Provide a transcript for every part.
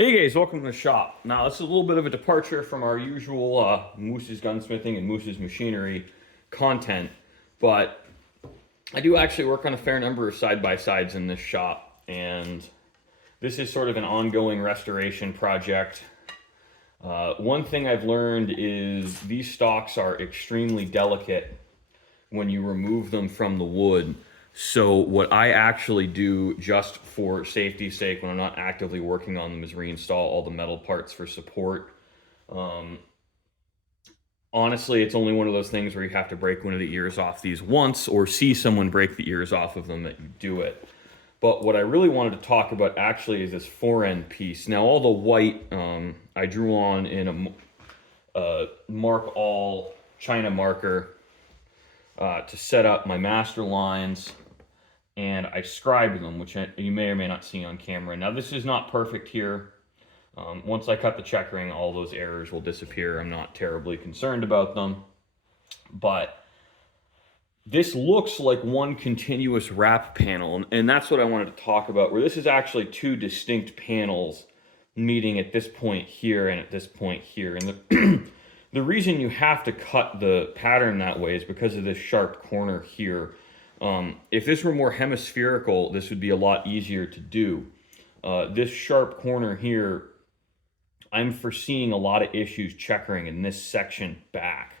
Hey guys, welcome to the shop. Now this is a little bit of a departure from our usual Moose's Gunsmithing and Moose's Machinery content, but I do actually work on a fair number of side-by-sides in this shop, and this is sort of an ongoing restoration project. One thing I've learned is these stocks are extremely delicate when you remove them from the wood. So what I actually do, just for safety's sake, when I'm not actively working on them, is reinstall all the metal parts for support. Um, Honestly, it's only one of those things where you have to break one of the ears off these once, or see someone break the ears off of them, that you do it. But what I really wanted to talk about actually is this fore-end piece. Now all the white I drew on in a Mark All China marker to set up my master lines, and I scribed them, which you may or may not see on camera. Now this is not perfect here. Once I cut the checkering, all those errors will disappear. I'm not terribly concerned about them, but this looks like one continuous wrap panel, and that's what I wanted to talk about, where this is actually two distinct panels meeting at this point here and at this point here. And the reason you have to cut the pattern that way is because of this sharp corner here. If this were more hemispherical, this would be a lot easier to do. This sharp corner here, I'm foreseeing a lot of issues checkering in this section back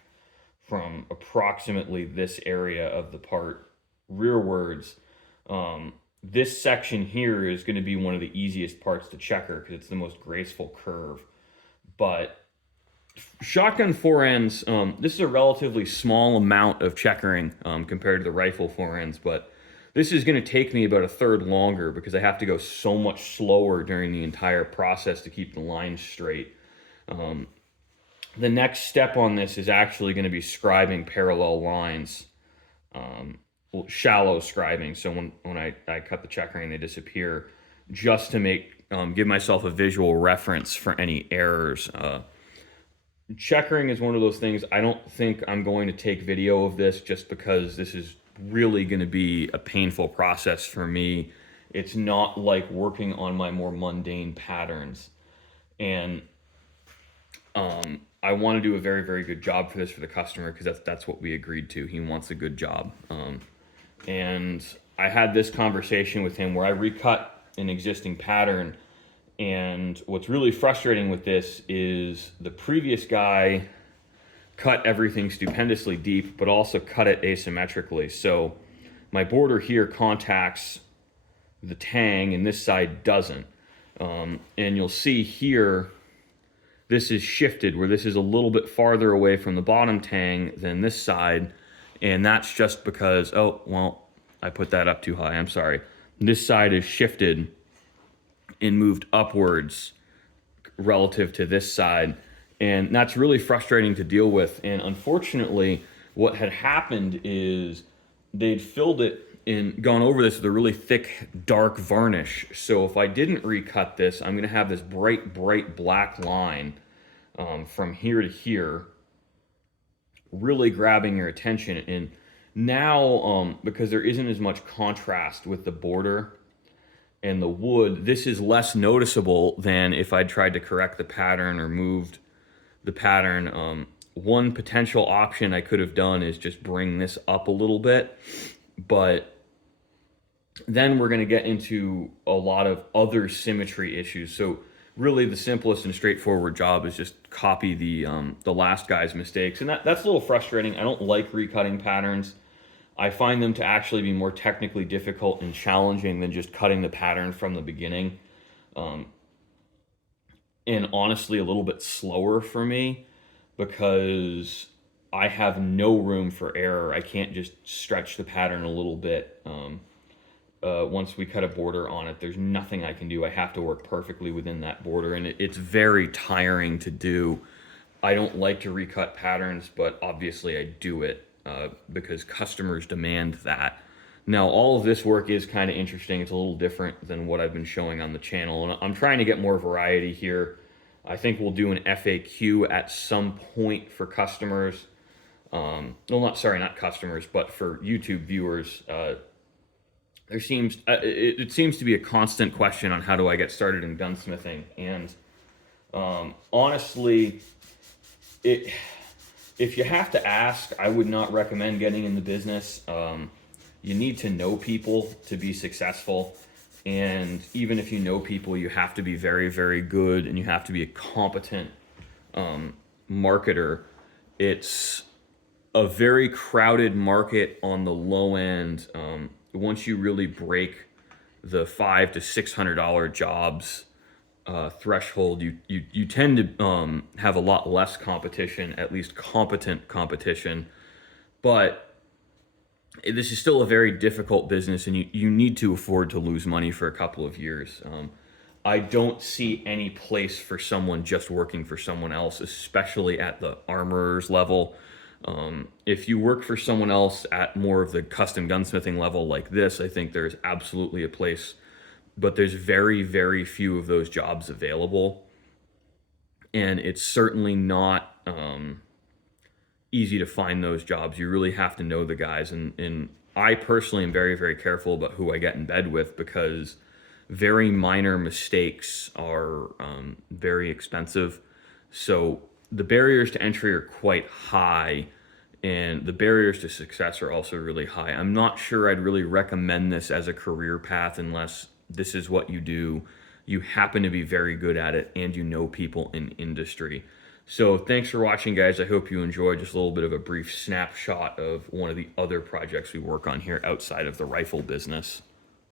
from approximately this area of the part rearwards. This section here is going to be one of the easiest parts to checker because it's the most graceful curve. But shotgun foreends, this is a relatively small amount of checkering compared to the rifle foreends, but this is going to take me about a third longer because I have to go so much slower during the entire process to keep the lines straight. The next step on this is actually going to be scribing parallel lines, well, shallow scribing. So when I cut the checkering, they disappear, just to make give myself a visual reference for any errors. Checkering is one of those things. I don't think I'm going to take video of this just because this is really going to be a painful process for me. It's not like working on my more mundane patterns. And I want to do a very, very good job for this for the customer because that's what we agreed to. He wants a good job. And I had this conversation with him where I recut an existing pattern, and what's really frustrating with this is the previous guy cut everything stupendously deep, but also cut it asymmetrically. So my border here contacts the tang, and this side doesn't. And you'll see here, this is shifted, where this is a little bit farther away from the bottom tang than this side. And that's just because, oh, well, I put that up too high, I'm sorry. This side is shifted and moved upwards relative to this side, and that's really frustrating to deal with. And unfortunately, what had happened is they'd filled it and gone over this with a really thick dark varnish. So if I didn't recut this, I'm going to have this bright black line from here to here, really grabbing your attention. And now because there isn't as much contrast with the border and the wood, this is less noticeable than if I tried to correct the pattern or moved the pattern. One potential option I could have done is just bring this up a little bit, but then we're going to get into a lot of other symmetry issues. So really the simplest and straightforward job is just copy the last guy's mistakes, and that's a little frustrating. I don't like recutting patterns. I find them to actually be more technically difficult and challenging than just cutting the pattern from the beginning. And honestly, a little bit slower for me because I have no room for error. I can't just stretch the pattern a little bit. Once we cut a border on it, there's nothing I can do. I have to work perfectly within that border, and it's very tiring to do. I don't like to recut patterns, but obviously I do it because customers demand that. Now, all of this work is kind of interesting. It's a little different than what I've been showing on the channel, and I'm trying to get more variety here. I think we'll do an FAQ at some point for customers. Well, not customers, but for YouTube viewers. it seems to be a constant question on how do I get started in gunsmithing, and honestly, it if you have to ask, I would not recommend getting in the business. You need to know people to be successful. And even if you know people, you have to be very, very good and you have to be a competent marketer. It's a very crowded market on the low end. Once you really break the $500 to $600 jobs threshold, you tend to have a lot less competition, at least competent competition. But this is still a very difficult business, and you need to afford to lose money for a couple of years. I don't see any place for someone just working for someone else, especially at the armorer's level. If you work for someone else at more of the custom gunsmithing level like this, I think there's absolutely a place, but there's very, very few of those jobs available. And it's certainly not easy to find those jobs. You really have to know the guys. And I personally am very, very careful about who I get in bed with, because very minor mistakes are very expensive. So the barriers to entry are quite high, and the barriers to success are also really high. I'm not sure I'd really recommend this as a career path unless this is what you do. You happen to be very good at it and you know people in industry. So thanks for watching, guys. I hope you enjoyed just a little bit of a brief snapshot of one of the other projects we work on here outside of the rifle business.